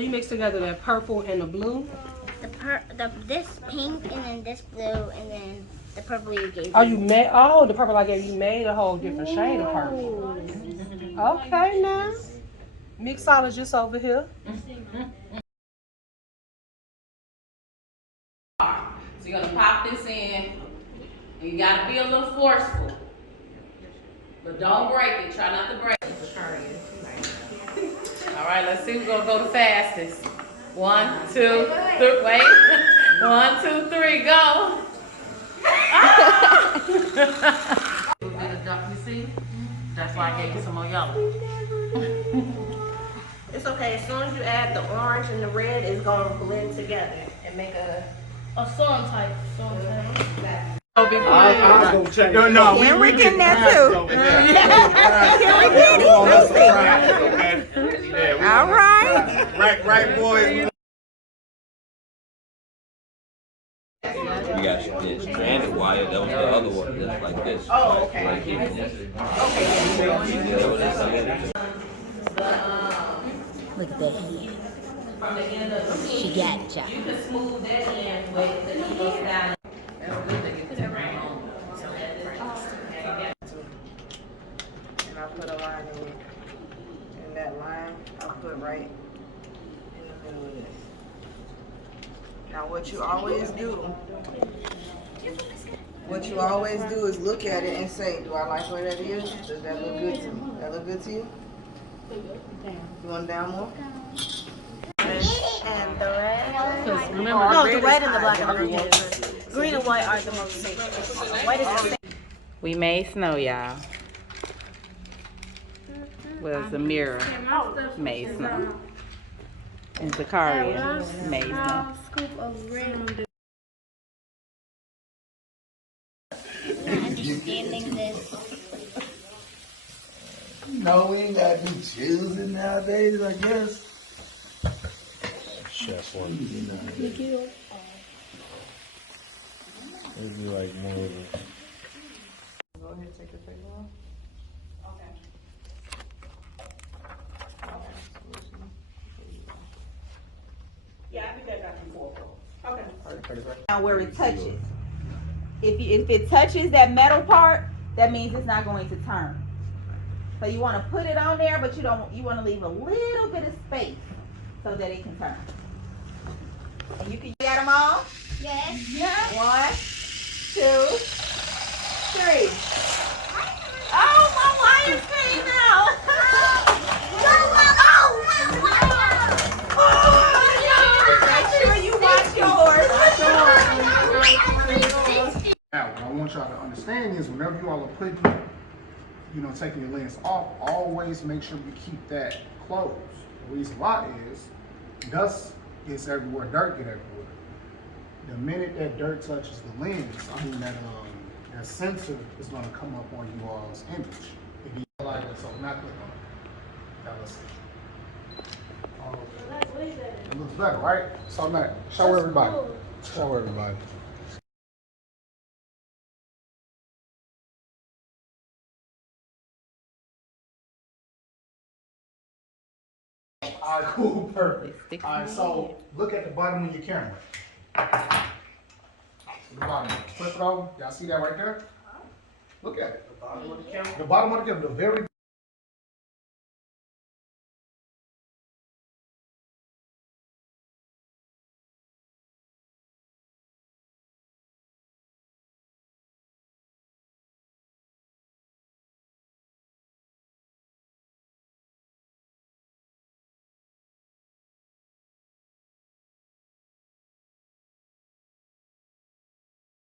You mix together that purple and the blue. This pink and then this blue and then the purple you gave me. Oh, you made, oh, the purple I gave you made a whole different shade of purple. Okay, now. Mixologist over here. So you're gonna pop this in. And you gotta be a little forceful. But don't break it. Try not to break it. All right, let's see who's gonna go the fastest. 1, 2, 3, wait. 1, 2, 3, go. Ah! You see? That's why I gave you some more yellow. It's okay. As soon as you add the orange and the red, it's gonna blend together and make a song type. I'll go check. No, we getting that too. Can we get it? All right. Right, boys. You got stranded wire. That was the other one. That's like this. Oh, okay. Like Look at that hand. She got ya. You can smooth that in with the needles down. And I'll put a line in it. And that line, I'll put right in the middle of this. Now what you always do is look at it and say, do I like where that is? Does that look good to me? That look good to you? You want down more? And the red. Remember, No, the red and the black and the green. Green and white are the most safe. White is the same. we made snow, y'all. Well, Zamira made snow. And Zakaria made snow. Scoop of red. Understanding this. No, we ain't got to do choosing nowadays, I guess. Chef one. It'd be like more of a. Go ahead, take your finger off. Now where it touches. If it touches that metal part, that means it's not going to turn. So you want to put it on there, but you want to leave a little bit of space so that it can turn. And you can get them all? Yes. Yeah. 1, 2, 3. Oh, my wires came out. Make sure you watch yours. Now, what I want y'all to understand is whenever you all are putting, taking your lens off, always make sure you keep that closed. The reason why is dust gets everywhere, dirt get everywhere. The minute that dirt touches the lens, that sensor is going to come up on you all's image. If you like that, so not click on it. Now let's see. It looks better, right? So Matt, show everybody. Show everybody. All right, cool, perfect. All right, so look at the bottom of your camera. The bottom, flip it over. Y'all see that right there? Look at it. The bottom of the camera. The bottom of the camera, the very